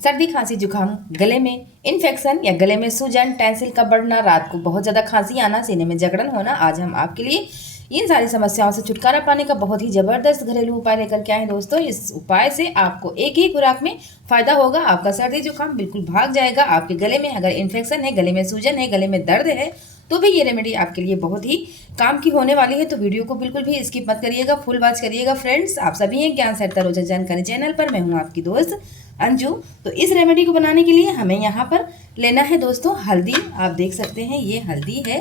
सर्दी खांसी जुकाम, गले में इन्फेक्शन या गले में सूजन, टेंसिल का बढ़ना, रात को बहुत ज़्यादा खांसी आना, सीने में जकड़न होना, आज हम आपके लिए इन सारी समस्याओं से छुटकारा पाने का बहुत ही ज़बरदस्त घरेलू उपाय लेकर के आए दोस्तों। इस उपाय से आपको एक ही खुराक में फ़ायदा होगा। आपका सर्दी जुकाम बिल्कुल भाग जाएगा। आपके गले में अगर इन्फेक्शन है, गले में सूजन है, गले में दर्द है, तो भी ये रेमेडी आपके लिए बहुत ही काम की होने वाली है। तो वीडियो को बिल्कुल भी स्किप मत करिएगा, फुल वॉच करिएगा। फ्रेंड्स, आप सभी हैं ज्ञान सरिता रोचक जानकारी चैनल पर। मैं हूँ आपकी दोस्त अंजू। तो इस रेमेडी को बनाने के लिए हमें यहाँ पर लेना है दोस्तों हल्दी। आप देख सकते हैं ये हल्दी है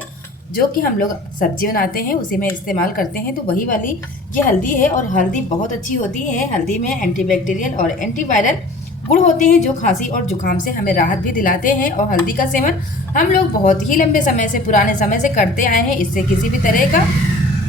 जो कि हम लोग सब्जी बनाते हैं उसी में इस्तेमाल करते हैं, तो वही वाली ये हल्दी है। और हल्दी बहुत अच्छी होती है। हल्दी में एंटीबैक्टीरियल और एंटीवायरल गुण होते हैं जो खांसी और जुकाम से हमें राहत भी दिलाते हैं। और हल्दी का सेवन हम लोग बहुत ही लंबे समय से, पुराने समय से करते आए हैं। इससे किसी भी तरह का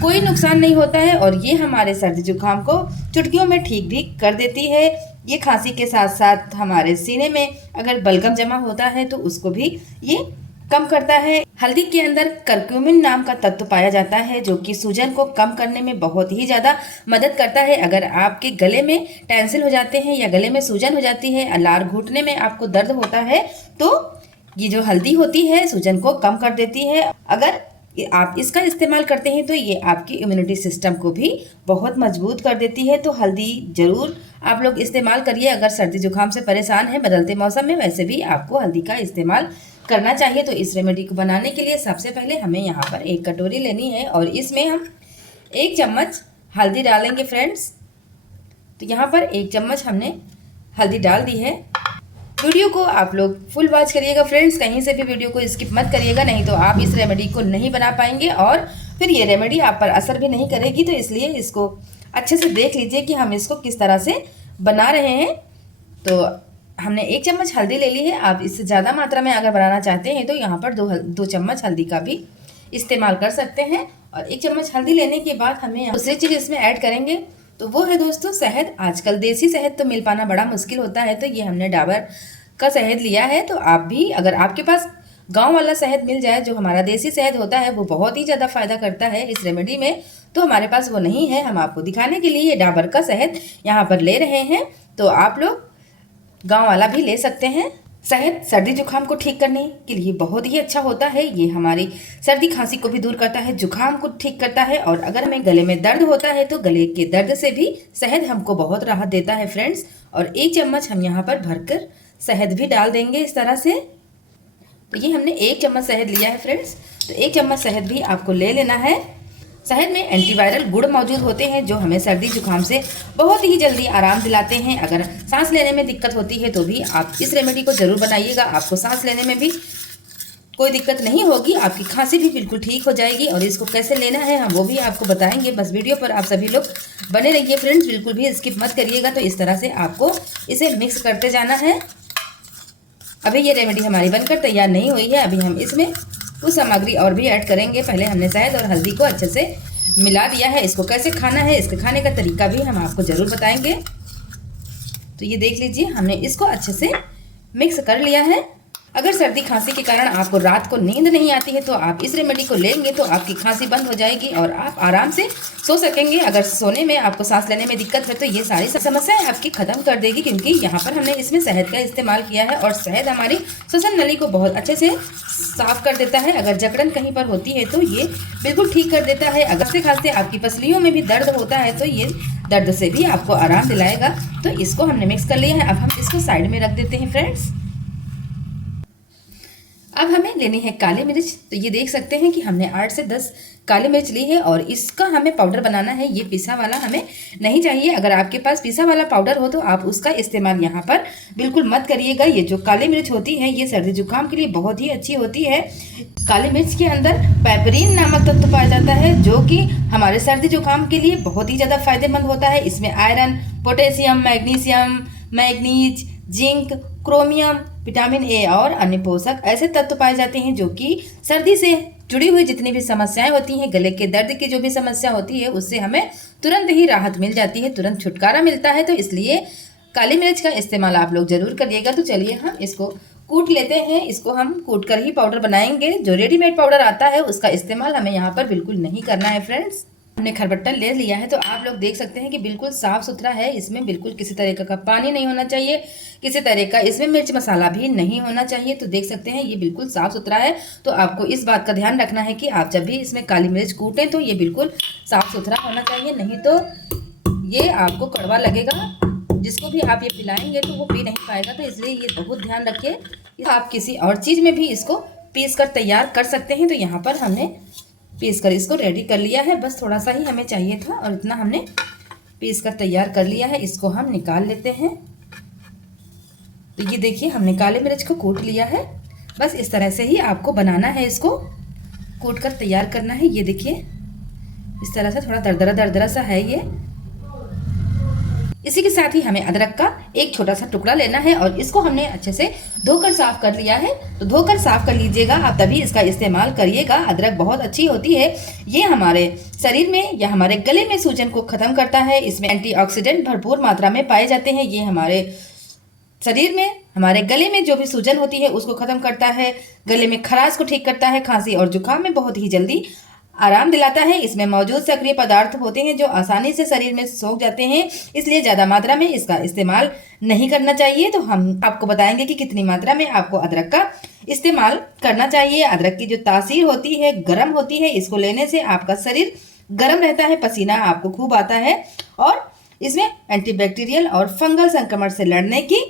कोई नुकसान नहीं होता है और ये हमारे सर्दी जुकाम को चुटकियों में ठीक भी कर देती है। ये खांसी के साथ साथ हमारे सीने में अगर बलगम जमा होता है तो उसको भी ये कम करता है। हल्दी के अंदर करक्यूमिन नाम का तत्व पाया जाता है जो कि सूजन को कम करने में बहुत ही ज़्यादा मदद करता है। अगर आपके गले में टेंसिल हो जाते हैं या गले में सूजन हो जाती है, लार घुटने में आपको दर्द होता है, तो ये जो हल्दी होती है सूजन को कम कर देती है। अगर आप इसका इस्तेमाल करते हैं तो ये आपकी इम्यूनिटी सिस्टम को भी बहुत मजबूत कर देती है। तो हल्दी ज़रूर आप लोग इस्तेमाल करिए अगर सर्दी जुकाम से परेशान हैं बदलते मौसम में। वैसे भी आपको हल्दी का इस्तेमाल करना चाहिए। तो इस रेमेडी को बनाने के लिए सबसे पहले हमें यहाँ पर एक कटोरी लेनी है और इसमें हम 1 चम्मच हल्दी डालेंगे फ्रेंड्स। तो यहाँ पर 1 चम्मच हमने हल्दी डाल दी है। वीडियो को आप लोग फुल वॉच करिएगा फ्रेंड्स, कहीं से भी वीडियो को स्किप मत करिएगा, नहीं तो आप इस रेमेडी को नहीं बना पाएंगे और फिर ये रेमेडी आप पर असर भी नहीं करेगी। तो इसलिए इसको अच्छे से देख लीजिए कि हम इसको किस तरह से बना रहे हैं। तो हमने 1 चम्मच हल्दी ले ली है। आप इससे ज़्यादा मात्रा में अगर बनाना चाहते हैं तो यहाँ पर 2 चम्मच हल्दी का भी इस्तेमाल कर सकते हैं। और 1 चम्मच हल्दी लेने के बाद हमें दूसरी चीज़ इसमें ऐड करेंगे तो वो है दोस्तों शहद। आजकल देसी शहद तो मिल पाना बड़ा मुश्किल होता है, तो ये हमने डाबर का शहद लिया है। तो आप भी अगर आपके पास गांव वाला शहद मिल जाए, जो हमारा देसी शहद होता है, वो बहुत ही ज़्यादा फायदा करता है इस रेमेडी में, तो हमारे पास वो नहीं है। हम आपको दिखाने के लिए ये डाबर का शहद यहाँ पर ले रहे हैं। तो आप लोग गाँव वाला भी ले सकते हैं। शहद सर्दी जुकाम को ठीक करने के लिए बहुत ही अच्छा होता है। ये हमारी सर्दी खांसी को भी दूर करता है, जुकाम को ठीक करता है। और अगर हमें गले में दर्द होता है तो गले के दर्द से भी शहद हमको बहुत राहत देता है फ्रेंड्स। और 1 चम्मच हम यहाँ पर भरकर शहद भी डाल देंगे इस तरह से। तो ये हमने 1 चम्मच शहद लिया है फ्रेंड्स। तो 1 चम्मच शहद भी आपको ले लेना है। शहद में एंटीवायरल गुण मौजूद होते हैं जो हमें सर्दी जुकाम से बहुत ही जल्दी आराम दिलाते हैं। अगर सांस लेने में दिक्कत होती है तो भी आप इस रेमेडी को ज़रूर बनाइएगा। आपको सांस लेने में भी कोई दिक्कत नहीं होगी, आपकी खांसी भी बिल्कुल ठीक हो जाएगी। और इसको कैसे लेना है हम वो भी आपको बताएंगे। बस वीडियो पर आप सभी लोग बने रहिए फ्रेंड्स, बिल्कुल भी स्किप मत करिएगा। तो इस तरह से आपको इसे मिक्स करते जाना है। अभी ये रेमेडी हमारी बनकर तैयार नहीं हुई है, अभी हम इसमें कुछ सामग्री और भी ऐड करेंगे। पहले हमने शहद और हल्दी को अच्छे से मिला दिया है। इसको कैसे खाना है, इसके खाने का तरीका भी हम आपको ज़रूर बताएंगे। तो ये देख लीजिए हमने इसको अच्छे से मिक्स कर लिया है। अगर सर्दी खांसी के कारण आपको रात को नींद नहीं आती है तो आप इस रेमेडी को लेंगे तो आपकी खांसी बंद हो जाएगी और आप आराम से सो सकेंगे। अगर सोने में आपको सांस लेने में दिक्कत है तो ये सारी समस्याएं आपकी खत्म कर देगी, क्योंकि यहाँ पर हमने इसमें शहद का इस्तेमाल किया है। और शहद हमारी श्वसन नली को बहुत अच्छे से साफ कर देता है। अगर जकड़न कहीं पर होती है तो ये बिल्कुल ठीक कर देता है। अगर से खांसते आपकी पसलियों में भी दर्द होता है तो ये दर्द से भी आपको आराम दिलाएगा। तो इसको हमने मिक्स कर लिया है। अब हम इसको साइड में रख देते हैं फ्रेंड्स। अब हमें लेनी है काली मिर्च। तो ये देख सकते हैं कि हमने 8 से 10 काली मिर्च ली है और इसका हमें पाउडर बनाना है। ये पिसा वाला हमें नहीं चाहिए। अगर आपके पास पिसा वाला पाउडर हो तो आप उसका इस्तेमाल यहाँ पर बिल्कुल मत करिएगा। ये जो काली मिर्च होती है ये सर्दी जुकाम के लिए बहुत ही अच्छी होती है। काली मिर्च के अंदर पेपरिन नामक तत्व पाया जाता है जो कि हमारे सर्दी जुकाम के लिए बहुत ही ज़्यादा फायदेमंद होता है। इसमें iron, potassium, magnesium, manganese, zinc, chromium, vitamin A और अन्य पोषक ऐसे तत्व पाए जाते हैं जो कि सर्दी से जुड़ी हुई जितनी भी समस्याएं होती हैं, गले के दर्द की जो भी समस्या होती है उससे हमें तुरंत ही राहत मिल जाती है, तुरंत छुटकारा मिलता है। तो इसलिए काली मिर्च का इस्तेमाल आप लोग जरूर करिएगा। तो चलिए हम इसको कूट लेते हैं। इसको हम कूट कर ही पाउडर बनाएंगे। जो रेडीमेड पाउडर आता है उसका इस्तेमाल हमें यहाँ पर बिल्कुल नहीं करना है फ्रेंड्स। हमने खरबट्टा ले लिया है तो आप लोग देख सकते हैं कि बिल्कुल साफ सुथरा है। इसमें बिल्कुल किसी तरीके का पानी नहीं होना चाहिए, किसी तरह का इसमें मिर्च मसाला भी नहीं होना चाहिए। तो देख सकते हैं ये बिल्कुल साफ सुथरा है। तो आपको इस बात का ध्यान रखना है कि आप जब भी इसमें काली मिर्च कूटें तो ये बिल्कुल साफ सुथरा होना चाहिए, नहीं तो ये आपको कड़वा लगेगा। जिसको भी आप ये पिलाएंगे तो वो पी नहीं पाएगा। तो इसलिए ये बहुत ध्यान रखिए। आप किसी और चीज़ में भी इसको पीस कर तैयार कर सकते हैं। तो यहाँ पर हमने पीस कर इसको रेडी कर लिया है, बस थोड़ा सा ही हमें चाहिए था और इतना हमने पीस कर तैयार कर लिया है। इसको हम निकाल लेते हैं। तो ये देखिए हमने काली मिर्च को कूट लिया है। बस इस तरह से ही आपको बनाना है, इसको कूट कर तैयार करना है। ये देखिए इस तरह से थोड़ा दरदरा दरदरा सा है ये। इसी के साथ ही हमें अदरक का एक छोटा सा टुकड़ा लेना है और इसको हमने अच्छे से धोकर साफ कर लिया है। तो धोकर साफ कर लीजिएगा आप, तभी इसका इस्तेमाल करिएगा। अदरक बहुत अच्छी होती है, ये हमारे शरीर में या हमारे गले में सूजन को खत्म करता है। इसमें एंटीऑक्सीडेंट भरपूर मात्रा में पाए जाते हैं। ये हमारे शरीर में, हमारे गले में जो भी सूजन होती है उसको खत्म करता है, गले में खराश को ठीक करता है, खांसी और जुकाम में बहुत ही जल्दी आराम दिलाता है। इसमें मौजूद सक्रिय पदार्थ होते हैं जो आसानी से शरीर में सोख जाते हैं, इसलिए ज़्यादा मात्रा में इसका इस्तेमाल नहीं करना चाहिए। तो हम आपको बताएंगे कि कितनी मात्रा में आपको अदरक का इस्तेमाल करना चाहिए। अदरक की जो तासीर होती है गर्म होती है, इसको लेने से आपका शरीर गर्म रहता है, पसीना आपको खूब आता है और इसमें एंटीबैक्टीरियल और फंगल संक्रमण से लड़ने की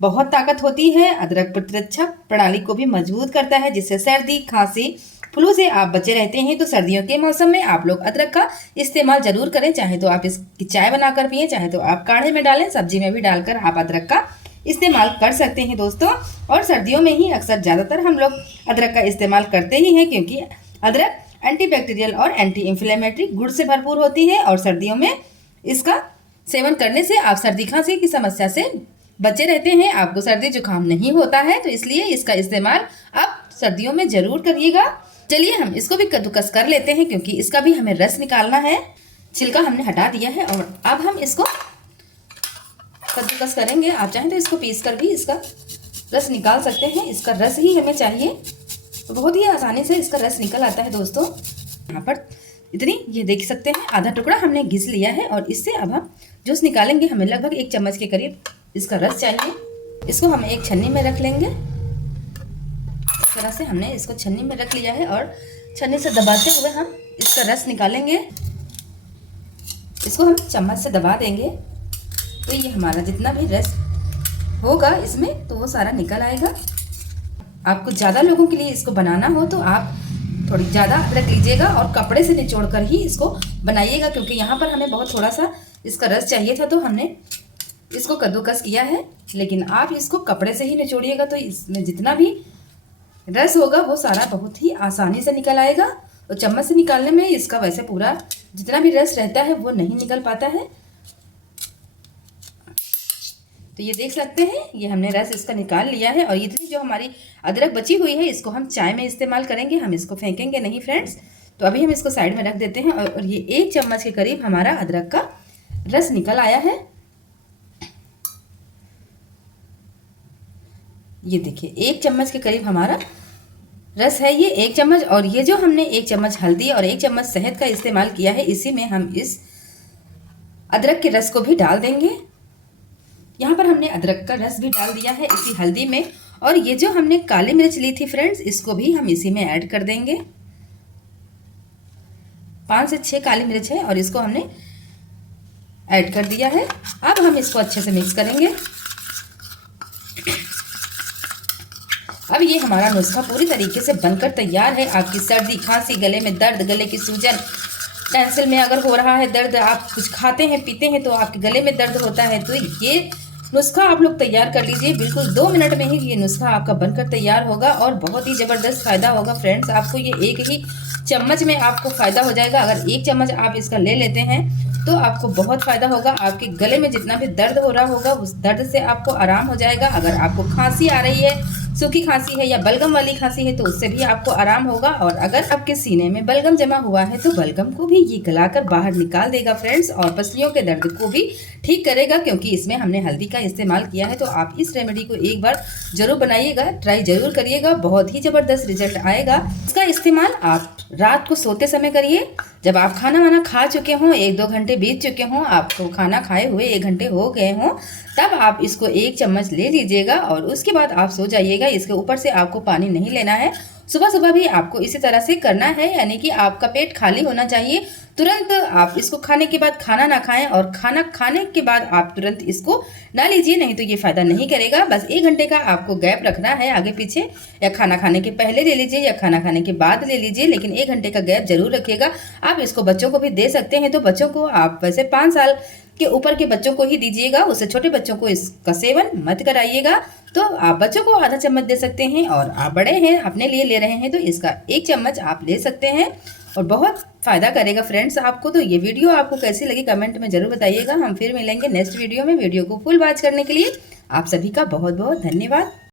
बहुत ताकत होती है। अदरक प्रतिरक्षा प्रणाली को भी मजबूत करता है, जिससे सर्दी, खांसी, फ्लू से आप बचे रहते हैं। तो सर्दियों के मौसम में आप लोग अदरक का इस्तेमाल जरूर करें। चाहे तो आप इसकी चाय बनाकर पिएं, चाहे तो आप काढ़े में डालें, सब्जी में भी डालकर आप अदरक का इस्तेमाल कर सकते हैं दोस्तों। और सर्दियों में ही अक्सर ज़्यादातर हम लोग अदरक का इस्तेमाल करते ही हैं, क्योंकि अदरक एंटीबैक्टीरियल और एंटी इन्फ्लेमेटरी गुण से भरपूर होती है और सर्दियों में इसका सेवन करने से आप सर्दी खांसी की समस्या से बचे रहते हैं, आपको सर्दी जुकाम नहीं होता है। तो इसलिए इसका इस्तेमाल आप सर्दियों में ज़रूर करिएगा। चलिए हम इसको भी कद्दूकस कर लेते हैं, क्योंकि इसका भी हमें रस निकालना है। छिलका हमने हटा दिया है और अब हम इसको कद्दूकस करेंगे। आप चाहें तो इसको पीस कर भी इसका रस निकाल सकते हैं, इसका रस ही हमें चाहिए। तो बहुत ही आसानी से इसका रस निकल आता है दोस्तों। यहाँ पर इतनी ये देख सकते हैं आधा टुकड़ा हमने घिस लिया है और इससे अब हम जूस निकालेंगे। हमें लगभग 1 चम्मच के करीब इसका रस चाहिए। इसको हम एक छन्नी में रख लेंगे। इस तरह से हमने इसको छन्नी में रख लिया है और छन्नी से दबाते हुए हम इसका रस निकालेंगे। इसको हम चम्मच से दबा देंगे तो ये हमारा जितना भी रस होगा इसमें तो वो सारा निकल आएगा। आपको ज़्यादा लोगों के लिए इसको बनाना हो तो आप थोड़ी ज़्यादा अदरक लीजिएगा और कपड़े से निचोड़ कर ही इसको बनाइएगा, क्योंकि यहाँ पर हमें बहुत थोड़ा सा इसका रस चाहिए था तो हमने इसको कद्दूकस किया है। लेकिन आप इसको कपड़े से ही निचोड़िएगा तो इसमें जितना भी रस होगा वो सारा बहुत ही आसानी से निकल आएगा। और चम्मच से निकालने में इसका वैसे पूरा जितना भी रस रहता है वो नहीं निकल पाता है। तो ये देख सकते हैं ये हमने रस इसका निकाल लिया है और इतनी जो हमारी अदरक बची हुई है इसको हम चाय में इस्तेमाल करेंगे, हम इसको फेंकेंगे नहीं फ्रेंड्स। तो अभी हम इसको साइड में रख देते हैं और ये 1 चम्मच के करीब हमारा अदरक का रस निकल आया है। ये देखिए 1 चम्मच के करीब हमारा रस है ये 1 चम्मच। और ये जो हमने 1 चम्मच हल्दी और 1 चम्मच शहद का इस्तेमाल किया है, इसी में हम इस अदरक के रस को भी डाल देंगे। यहाँ पर हमने अदरक का रस भी डाल दिया है इसी हल्दी में। और ये जो हमने काली मिर्च ली थी फ्रेंड्स, इसको भी हम इसी में ऐड कर देंगे। 5 से 6 काली मिर्च है और इसको हमने ऐड कर दिया है। अब हम इसको अच्छे से मिक्स करेंगे। अब ये हमारा नुस्खा पूरी तरीके से बनकर तैयार है। आपकी सर्दी, खांसी, गले में दर्द, गले की सूजन, टेंसिल में अगर हो रहा है दर्द, आप कुछ खाते हैं पीते हैं तो आपके गले में दर्द होता है, तो ये नुस्खा आप लोग तैयार कर लीजिए। बिल्कुल 2 मिनट में ही ये नुस्खा आपका बनकर तैयार होगा और बहुत ही ज़बरदस्त फ़ायदा होगा फ्रेंड्स। आपको ये 1 ही चम्मच में आपको फ़ायदा हो जाएगा। अगर 1 चम्मच आप इसका ले लेते हैं तो आपको बहुत फ़ायदा होगा। आपके गले में जितना भी दर्द हो रहा होगा उस दर्द से आपको आराम हो जाएगा। अगर आपको खांसी आ रही है, सूखी खांसी है या बलगम वाली खांसी है, तो उससे भी आपको आराम होगा। और अगर आपके सीने में बलगम जमा हुआ है तो बलगम को भी ये गलाकर बाहर निकाल देगा फ्रेंड्स, और पसलियों के दर्द को भी ठीक करेगा, क्योंकि इसमें हमने हल्दी का इस्तेमाल किया है। तो आप इस रेमेडी को एक बार जरूर बनाइएगा, ट्राई जरूर करिएगा, बहुत ही ज़बरदस्त रिजल्ट आएगा। इसका इस्तेमाल आप रात को सोते समय करिए, जब आप खाना वाना खा चुके हों, 1-2 घंटे बीत चुके हों, आपको खाना खाए हुए 1 घंटे हो गए हों, तब आप इसको 1 चम्मच ले लीजिएगा और उसके बाद आप सो जाइएगा। इसके ऊपर से आपको पानी नहीं लेना है। सुबह-सुबह भी आपको इसी तरह से करना है, यानी कि आपका पेट खाली होना चाहिए। तुरंत आप इसको खाने के बाद खाना ना खाएँ और खाना खाने के बाद आप तुरंत इसको ना लीजिए, नहीं तो ये फ़ायदा नहीं करेगा। बस 1 घंटे का आपको गैप रखना है आगे-पीछे, या खाना खाने के पहले ले लीजिए या खाना खाने के बाद ले लीजिए, लेकिन 1 घंटे का गैप ज़रूर रखिएगा। आप इसको बच्चों को भी दे सकते हैं, तो बच्चों को आप वैसे 5 साल के ऊपर के बच्चों को ही दीजिएगा, उससे छोटे बच्चों को इसका सेवन मत कराइएगा। तो आप बच्चों को आधा चम्मच दे सकते हैं और आप बड़े हैं, अपने लिए ले रहे हैं, तो इसका 1 चम्मच आप ले सकते हैं और बहुत फ़ायदा करेगा फ्रेंड्स आपको। तो ये वीडियो आपको कैसी लगी कमेंट में ज़रूर बताइएगा। हम फिर मिलेंगे नेक्स्ट वीडियो में। वीडियो को फुल वॉच करने के लिए आप सभी का बहुत बहुत धन्यवाद।